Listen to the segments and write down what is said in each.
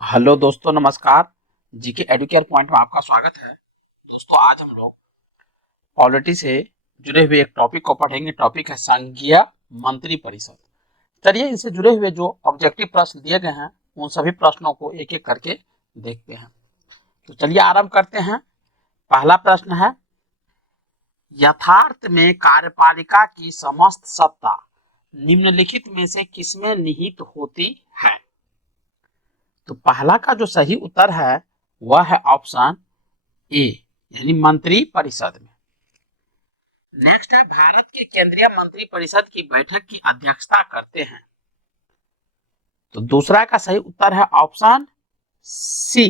Hello दोस्तों, नमस्कार। GK Educare point में आपका स्वागत है। दोस्तों, आज हम लोग पॉलिटी से जुड़े हुए एक टॉपिक को पढ़ेंगे। टॉपिक है संघीय मंत्री परिषद। चलिए, इनसे जुड़े हुए जो ऑब्जेक्टिव प्रश्न दिए गए हैं उन सभी प्रश्नों को एक एक करके देखते हैं। तो चलिए आरंभ करते हैं। पहला प्रश्न है, यथार्थ में कार्यपालिका की समस्त सत्ता निम्नलिखित में से किसमें निहित होती है? तो पहला का जो सही उत्तर है वह है ऑप्शन ए, यानी मंत्री परिषद में। नेक्स्ट है, भारत के केंद्रीय मंत्री परिषद की बैठक की अध्यक्षता करते हैं। तो दूसरा का सही उत्तर है ऑप्शन सी,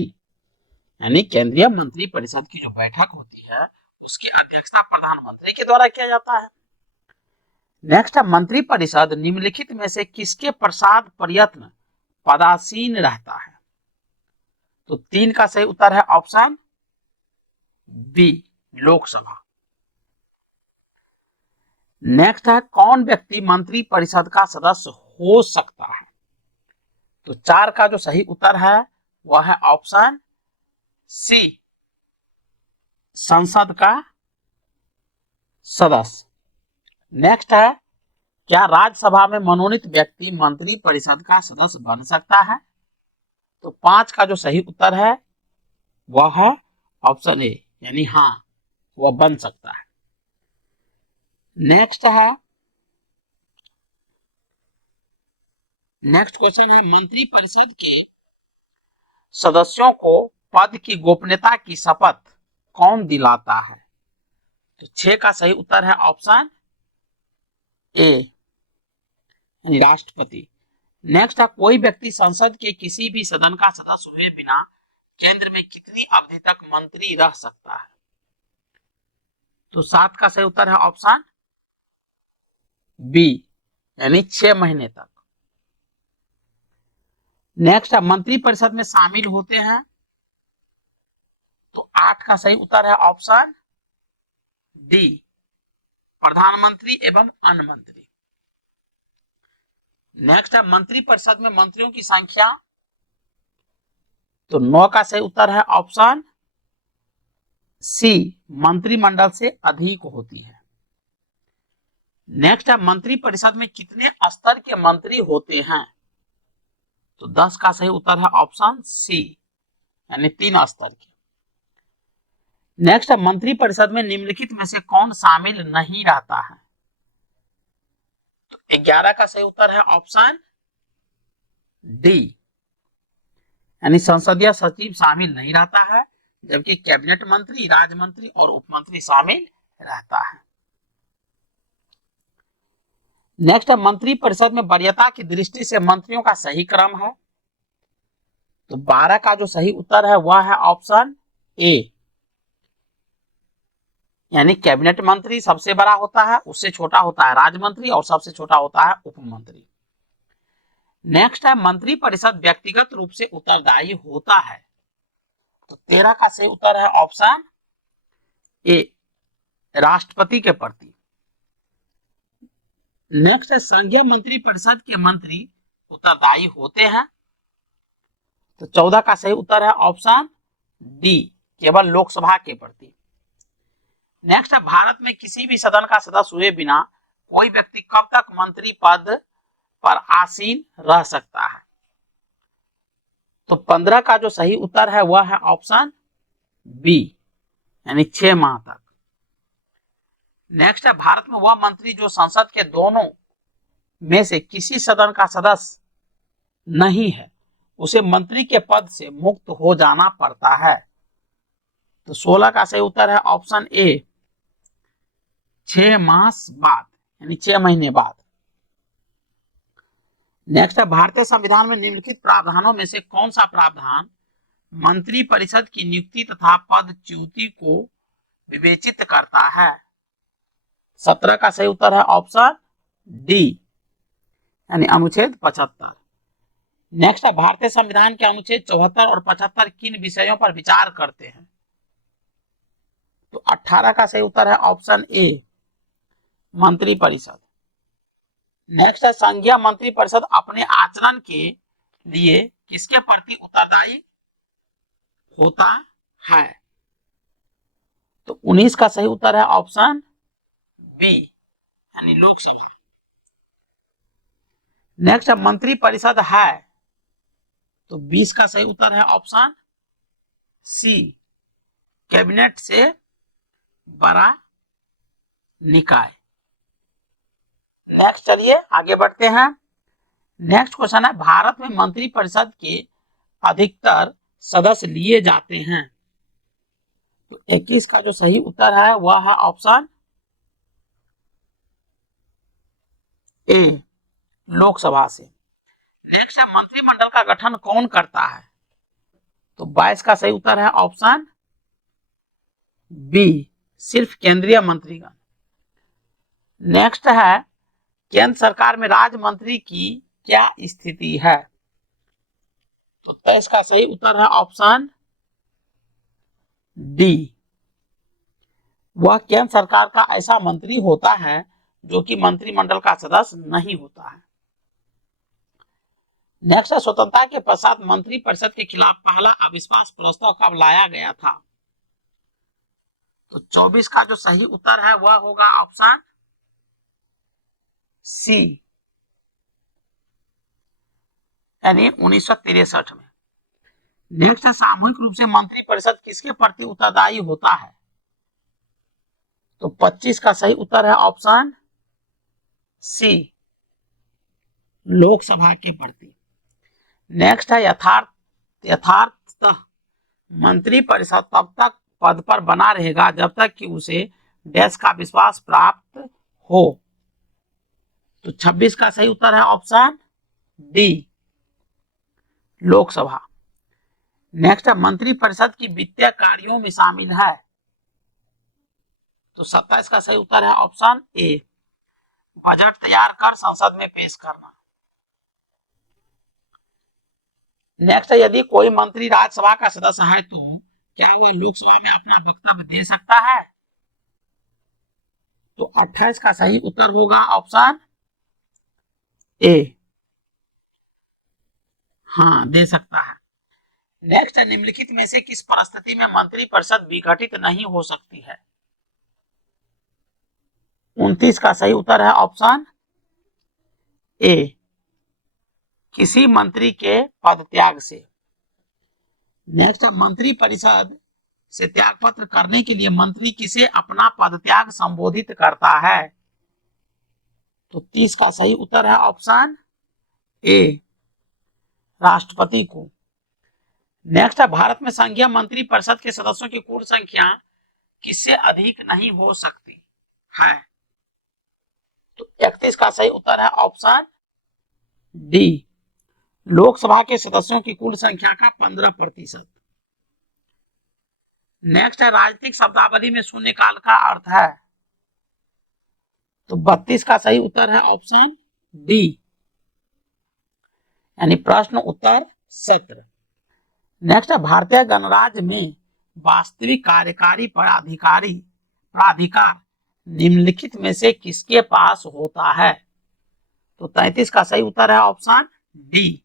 यानी केंद्रीय मंत्री परिषद की जो बैठक होती है उसकी अध्यक्षता प्रधानमंत्री के द्वारा किया जाता है। नेक्स्ट है, मंत्री परिषद निम्नलिखित में से किसके प्रसाद प्रयत्न पदासीन रहता है? तो 3 का सही उत्तर है ऑप्शन बी, लोकसभा। नेक्स्ट है, कौन व्यक्ति मंत्री परिषद का सदस्य हो सकता है? तो 4 का जो सही उत्तर है वह है ऑप्शन सी, संसद का सदस्य। नेक्स्ट है, क्या राज्यसभा में मनोनीत व्यक्ति मंत्री परिषद का सदस्य बन सकता है? तो 5 का जो सही उत्तर है वह है ऑप्शन ए, यानी हाँ, वह बन सकता है। नेक्स्ट क्वेश्चन है, मंत्री परिषद के सदस्यों को पद की गोपनीयता की शपथ कौन दिलाता है? तो 6 का सही उत्तर है ऑप्शन ए, राष्ट्रपति। नेक्स्ट है, कोई व्यक्ति संसद के किसी भी सदन का सदस्य हुए बिना केंद्र में कितनी अवधि तक मंत्री रह सकता है? तो 7 का सही उत्तर है ऑप्शन बी, यानी 6 महीने तक। नेक्स्ट है, मंत्री परिषद में शामिल होते हैं। तो 8 का सही उत्तर है ऑप्शन डी, प्रधानमंत्री एवं अन्य मंत्री। नेक्स्ट है, मंत्री परिषद में मंत्रियों की संख्या। तो 9 का सही उत्तर है ऑप्शन सी, मंत्रिमंडल से अधिक होती है। नेक्स्ट है, मंत्री परिषद में कितने स्तर के मंत्री होते हैं? तो 10 का सही उत्तर है ऑप्शन सी, यानी 3 स्तर के। नेक्स्ट है, मंत्री परिषद में निम्नलिखित में से कौन शामिल नहीं रहता है? तो 11 का सही उत्तर है ऑप्शन डी, यानी संसदीय सचिव शामिल नहीं रहता है, जबकि कैबिनेट मंत्री, राज्य मंत्री और उप मंत्री शामिल रहता है। नेक्स्ट है, मंत्री परिषद में वरीयता की दृष्टि से मंत्रियों का सही क्रम है। तो 12 का जो सही उत्तर है वह है ऑप्शन ए, यानी कैबिनेट मंत्री सबसे बड़ा होता है, उससे छोटा होता है राज्य मंत्री और सबसे छोटा होता है उप मंत्री। नेक्स्ट है, मंत्री परिषद व्यक्तिगत रूप से उत्तरदायी होता है। तो 13 का सही उत्तर है ऑप्शन ए, राष्ट्रपति के प्रति। नेक्स्ट है, संघीय मंत्री परिषद के मंत्री उत्तरदायी होते हैं। तो 14 का सही उत्तर है ऑप्शन डी, केवल लोकसभा के प्रति। नेक्स्ट है, भारत में किसी भी सदन का सदस्य हुए बिना कोई व्यक्ति कब तक मंत्री पद पर आसीन रह सकता है? तो 15 का जो सही उत्तर है वह है ऑप्शन बी, यानी 6 माह तक। नेक्स्ट है, भारत में वह मंत्री जो संसद के दोनों में से किसी सदन का सदस्य नहीं है उसे मंत्री के पद से मुक्त हो जाना पड़ता है। तो 16 का सही उत्तर है ऑप्शन ए, 6 मास बाद, यानी 6 महीने बाद। नेक्स्ट है, भारतीय संविधान में निम्नलिखित प्रावधानों में से कौन सा प्रावधान मंत्री परिषद की नियुक्ति तथा पदच्युति को विवेचित करता है? 17 का सही उत्तर है ऑप्शन डी, यानी अनुच्छेद 75। नेक्स्ट है, भारतीय संविधान के अनुच्छेद 74 और 75 किन विषयों पर विचार करते हैं? तो 18 का सही उत्तर है ऑप्शन ए, मंत्री परिषद। नेक्स्ट है, संघीय मंत्री परिषद अपने आचरण के लिए किसके प्रति उत्तरदायी होता है? तो 19 का सही उत्तर है ऑप्शन बी, यानी लोकसभा। नेक्स्ट मंत्री परिषद है, तो 20 का सही उत्तर है ऑप्शन सी, कैबिनेट से बड़ा निकाय। नेक्स्ट चलिए आगे बढ़ते हैं। नेक्स्ट क्वेश्चन है, भारत में मंत्री परिषद के अधिकतर सदस्य लिए जाते हैं। तो 21 का जो सही उत्तर है वह है ऑप्शन ए, लोकसभा से। नेक्स्ट है, मंत्रिमंडल का गठन कौन करता है? तो 22 का सही उत्तर है ऑप्शन बी, सिर्फ केंद्रीय मंत्रीगण। नेक्स्ट है, केंद्र सरकार में राज्य मंत्री की क्या स्थिति है? तो 23 का सही उत्तर है ऑप्शन डी, वह केंद्र सरकार का ऐसा मंत्री होता है जो कि मंत्रिमंडल का सदस्य नहीं होता है। नेक्स्ट है, स्वतंत्रता के पश्चात मंत्री परिषद के खिलाफ पहला अविश्वास प्रस्ताव कब लाया गया था? तो 24 का जो सही उत्तर है वह होगा ऑप्शन सी, यानी 1963 में। नेक्स्ट है, सामूहिक रूप से मंत्री परिषद किसके प्रति उत्तरदायी होता है? तो 25 का सही उत्तर है ऑप्शन सी, लोकसभा के प्रति। नेक्स्ट है, यथार्थतः मंत्री परिषद तब तक पद पर बना रहेगा जब तक कि उसे देश का विश्वास प्राप्त हो। तो 26 का सही उत्तर है ऑप्शन डी, लोकसभा। नेक्स्ट है, मंत्री परिषद की वित्तीय कार्यों में शामिल है। तो 27 का सही उत्तर है ऑप्शन ए, बजट तैयार कर संसद में पेश करना। नेक्स्ट है, यदि कोई मंत्री राज्यसभा का सदस्य है तो क्या वह लोकसभा में अपना वक्तव्य दे सकता है? तो 28 का सही उत्तर होगा ऑप्शन ए, हाँ दे सकता है। नेक्स्ट है, निम्नलिखित में से किस परिस्थिति में मंत्री परिषद विघटित नहीं हो सकती है? 29 का सही उत्तर है ऑप्शन ए, किसी मंत्री के पद त्याग से। नेक्स्ट है, मंत्री परिषद से त्यागपत्र करने के लिए मंत्री किसे अपना पद त्याग संबोधित करता है? तो 30 का सही उत्तर है ऑप्शन ए, राष्ट्रपति को। नेक्स्ट है, भारत में संघीय मंत्री परिषद के सदस्यों की कुल संख्या किससे अधिक नहीं हो सकती है? तो 31 का सही उत्तर है ऑप्शन डी, लोकसभा के सदस्यों की कुल संख्या का 15%। नेक्स्ट है, राजनीतिक शब्दावली में शून्यकाल का अर्थ है। तो 32 का सही उत्तर है ऑप्शन डी, यानी प्रश्न उत्तर सत्र। नेक्स्ट है, भारतीय गणराज्य में वास्तविक कार्यकारी प्राधिकार निम्नलिखित में से किसके पास होता है? तो 33 का सही उत्तर है ऑप्शन डी,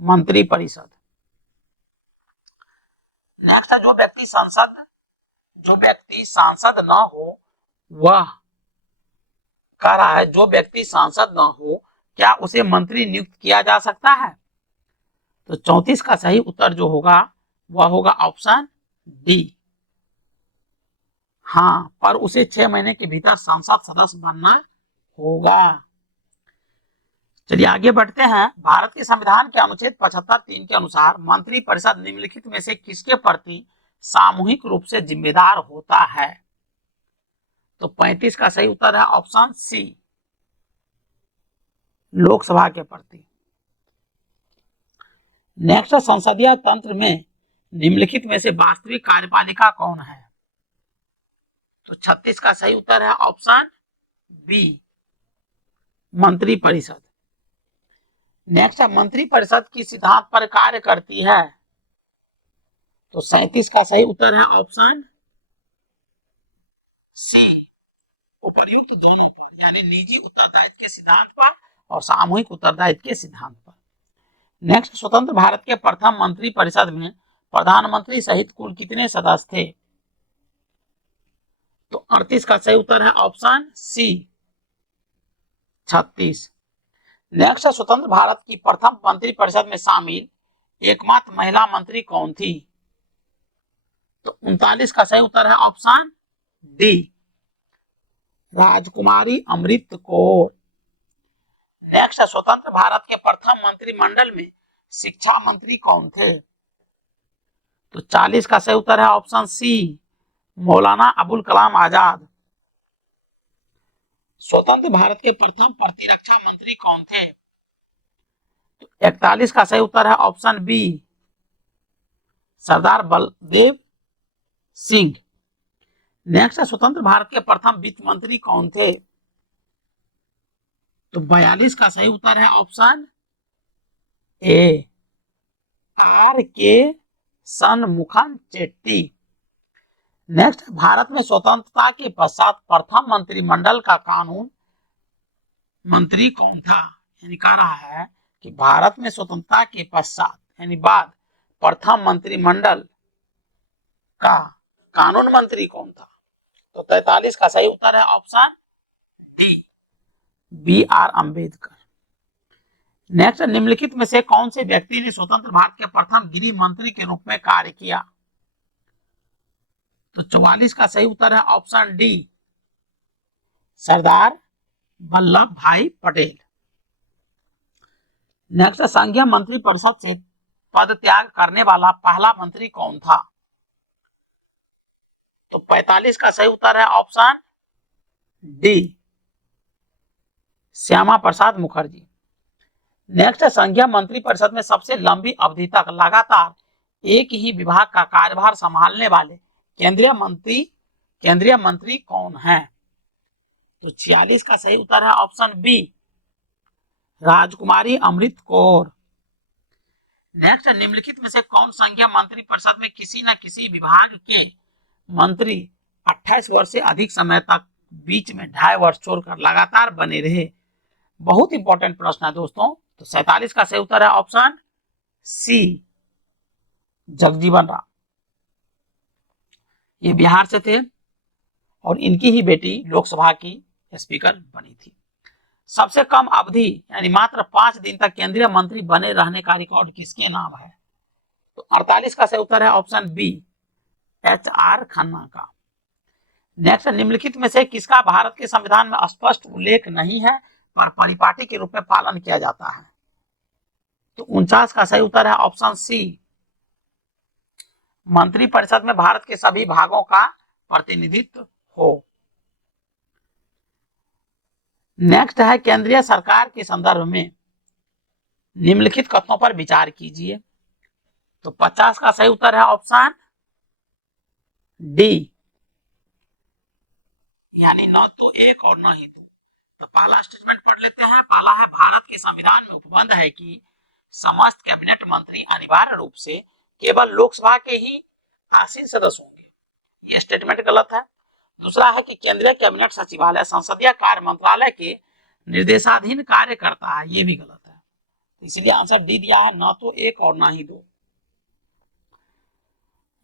मंत्री परिषद। नेक्स्ट है, जो व्यक्ति सांसद न हो वह कह रहा है, जो व्यक्ति सांसद न हो क्या उसे मंत्री नियुक्त किया जा सकता है? तो 34 का सही उत्तर जो होगा वह होगा ऑप्शन डी, हाँ, पर उसे 6 महीने के भीतर संसद सदस्य बनना होगा। चलिए आगे बढ़ते हैं। भारत के संविधान के अनुच्छेद 75(3) के अनुसार मंत्री परिषद निम्नलिखित में से किसके प्रति सामूहिक रूप से जिम्मेदार होता है? तो 35 का सही उत्तर है ऑप्शन सी, लोकसभा के प्रति। नेक्स्ट, संसदीय तंत्र में निम्नलिखित में से वास्तविक कार्यपालिका कौन है? तो 36 का सही उत्तर है ऑप्शन बी, मंत्री परिषद। नेक्स्ट है, मंत्री परिषद किस सिद्धांत पर कार्य करती है? तो 37 का सही उत्तर है ऑप्शन सी, उपर्युक्त दोनों पर, यानी निजी उत्तरदायित्व के सिद्धांत पर और सामूहिक उत्तरदायित्व के सिद्धांत पर। नेक्स्ट, स्वतंत्र भारत के प्रथम मंत्री परिषद में प्रधानमंत्री सहित कुल कितने सदस्य थे? तो 38 का सही उत्तर है ऑप्शन सी 36। नेक्स्ट, स्वतंत्र भारत की प्रथम मंत्री परिषद में शामिल एकमात्र महिला मंत्री कौन थी? तो 39 का सही उत्तर है ऑप्शन डी राजकुमारी अमृत कौर। नेक्स्ट, स्वतंत्र भारत के प्रथम मंत्रिमंडल में शिक्षा मंत्री कौन थे? तो 40 का सही उत्तर है ऑप्शन सी मौलाना अबुल कलाम आजाद। स्वतंत्र भारत के प्रथम प्रतिरक्षा मंत्री कौन थे? तो 41 का सही उत्तर है ऑप्शन बी सरदार बलदेव सिंह। नेक्स्ट, स्वतंत्र भारत के प्रथम वित्त मंत्री कौन थे? तो 42 का सही उत्तर है ऑप्शन ए आर के सनमुखन चेट्टी। नेक्स्ट, भारत में स्वतंत्रता के पश्चात प्रथम मंत्रिमंडल का कानून मंत्री कौन था? यानी कह रहा है कि भारत में स्वतंत्रता के पश्चात यानी बाद प्रथम मंत्रिमंडल का कानून मंत्री कौन था? तो 43 का सही उत्तर है option D B R Ambedkar. Next, निम्नलिखित में से कौन से व्यक्ति ने स्वतंत्र भारत के प्रथम गृह मंत्री के रूप में कार्य किया? तो 44 का सही उत्तर है ऑप्शन डी सरदार वल्लभ भाई पटेल। नेक्स्ट, संघीय मंत्री परिषद से पद त्याग करने वाला पहला मंत्री कौन था? तो 45 का सही उत्तर है option D Shyama Prasad Mukherjee. Next, संघीय मंत्री परिषद में सबसे लंबी अवधि तक लगातार एक ही विभाग का कार्यभार संभालने वाले केंद्रीय मंत्री कौन है? तो 46 का सही उत्तर है ऑप्शन बी राजकुमारी अमृत कौर। नेक्स्ट, निम्नलिखित में से कौन संघीय मंत्री परिषद में किसी न किसी विभाग के मंत्री 28 वर्ष से अधिक समय तक बीच में 2.5 वर्ष छोड़कर लगातार बने रहे? बहुत इंपॉर्टेंट प्रश्न है दोस्तों। तो 47 का सही उत्तर है ऑप्शन सी जगजीवन राम। ये बिहार से थे और इनकी ही बेटी लोकसभा की स्पीकर बनी थी। सबसे कम अवधि यानी मात्र 5 दिन तक केंद्रीय मंत्री बने रहने का रिकॉर्ड किसके नाम है? तो 48 का सही उत्तर है option B H R Khanna का। नेक्स्ट, निम्नलिखित में से किसका भारत के संविधान में स्पष्ट उल्लेख नहीं है पर परिपाटी के रूप में पालन किया जाता है? तो 49 का सही उत्तर है ऑप्शन सी मंत्रिपरिषद में भारत के सभी भागों का प्रतिनिधित्व हो। नेक्स्ट है केंद्रीय सरकार के संदर्भ में निम्नलिखित कथनों पर विचार कीजिए। तो 50 का सही उत्तर है ऑप्शन डी यानी न तो एक और न ही दो। तो पहला स्टेटमेंट पढ़ लेते हैं। पहला है भारत के संविधान में उपबंध है कि समस्त कैबिनेट मंत्री अनिवार्य रूप से केवल लोकसभा के ही आसीन सदस्य होंगे। यह स्टेटमेंट गलत है। दूसरा है कि केंद्रीय कैबिनेट सचिवालय संसदीय कार्य मंत्रालय के निर्देशाधीन कार्य करता है। यह भी गलत है। इसलिए आंसर डी दिया है न तो एक और न ही दो।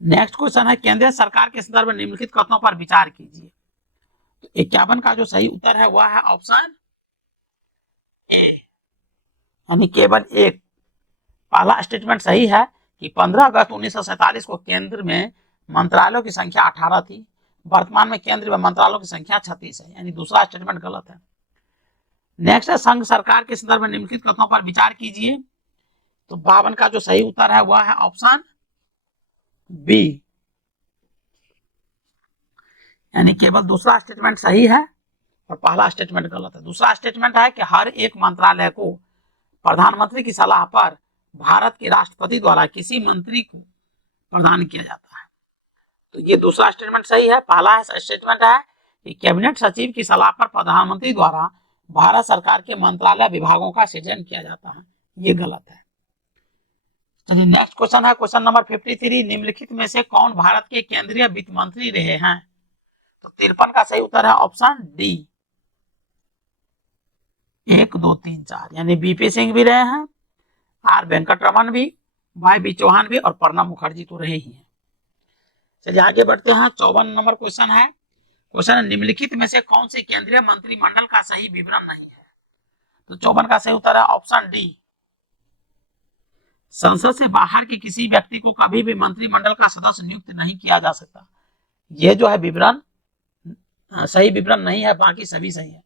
नेक्स्ट क्वेश्चन है केंद्रीय सरकार के संदर्भ में निम्नलिखित कथनों पर विचार कीजिए। तो 51 का जो सही उत्तर है वह है ऑप्शन ए यानी केवल एक। पहला स्टेटमेंट सही है कि 15 अगस्त 1947 को केंद्र में मंत्रालयों की संख्या 18 थी। वर्तमान में केंद्र में मंत्रालयों की संख्या 36 है यानी दूसरा स्टेटमेंट गलत है। नेक्स्ट है संघ सरकार के संदर्भ में निम्नलिखित कथनों पर विचार कीजिए। तो 52 का जो सही उत्तर है वह है ऑप्शन बी यानी केवल दूसरा स्टेटमेंट सही है और पहला स्टेटमेंट गलत है। दूसरा स्टेटमेंट है कि हर एक मंत्रालय को प्रधानमंत्री की सलाह पर भारत के राष्ट्रपति द्वारा किसी मंत्री को प्रदान किया जाता है। तो ये दूसरा स्टेटमेंट सही है। पहला स्टेटमेंट है कि कैबिनेट सचिव की सलाह पर प्रधानमंत्री द्वारा भारत सरकार के मंत्रालय विभागों का सृजन किया जाता है। ये गलत है। चलिए नेक्स्ट क्वेश्चन है क्वेश्चन नंबर 53। निम्नलिखित में से कौन भारत के केंद्रीय वित्त मंत्री रहे हैं? तो 53 का सही उत्तर है ऑप्शन डी 1 2 3 4 यानी बीपी सिंह भी रहे हैं, आर वेंकटरमन भी, वाई बी चौहान भी और प्रणब मुखर्जी तो रहे ही हैं। चलिए आगे बढ़ते हैं। 54 नंबर क्वेश्चन है। क्वेश्चन है निम्नलिखित में से कौन से केंद्रीय मंत्रिमंडल का सही विवरण नहीं है? तो 54 का सही उत्तर है ऑप्शन डी, संसद से बाहर के किसी व्यक्ति को कभी भी मंत्रिमंडल का सदस्य नियुक्त नहीं किया जा सकता। यह जो है विवरण सही विवरण नहीं है, बाकी सभी सही है।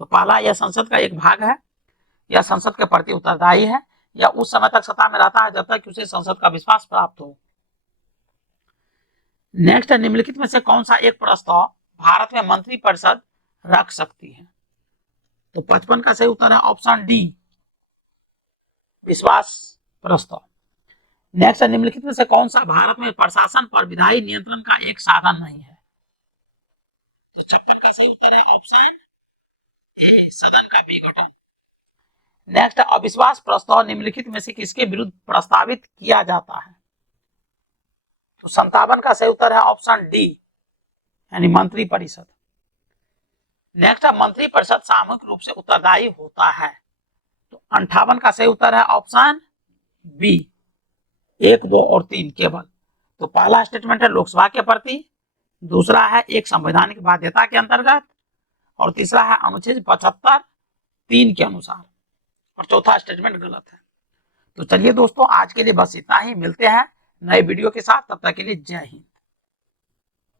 तो पहला, यह संसद का एक भाग है, यह संसद के प्रति उत्तरदायी है, या उस समय तक सत्ता में रहता है जब तक उसे संसद का विश्वास प्राप्त हो। नेक्स्ट है निम्नलिखित में से कौन सा एक प्रस्ताव भारत में मंत्रिपरिषद रख सकती है? तो 55 का सही उत्तर है ऑप्शन डी, विश्वास प्रस्ताव। नेक्स्ट है निम्नलिखित में से कौन सा भारत में प्रशासन पर विधायी नियंत्रण का एक साधन नहीं है? तो 56 का सही उत्तर है ऑप्शन ए, सदन का विघटन। नेक्स्ट, अविश्वास प्रस्ताव निम्नलिखित में से किसके विरुद्ध प्रस्तावित किया जाता है? तो 57 का सही उत्तर है ऑप्शन डी, यानी मंत्रिपरिषद। नेक्स्ट है मंत्रिपरिषद सामूहिक रूप से उत्तरदायी होता है। तो 58 का सही उत्तर है ऑप्शन बी, 1, 2 और 3 केवल। तो पहला स्टेटमेंट है लोकसभा के प्रति, दूसरा है एक संवैधानिक बाध्यता के अंतर्गत, और तीसरा है अनुच्छेद 75 3 के अनुसार, और चौथा स्टेटमेंट गलत है। तो चलिए दोस्तों, आज के लिए बस इतना ही। मिलते हैं नए वीडियो के साथ, तब तक के लिए जय हिंद।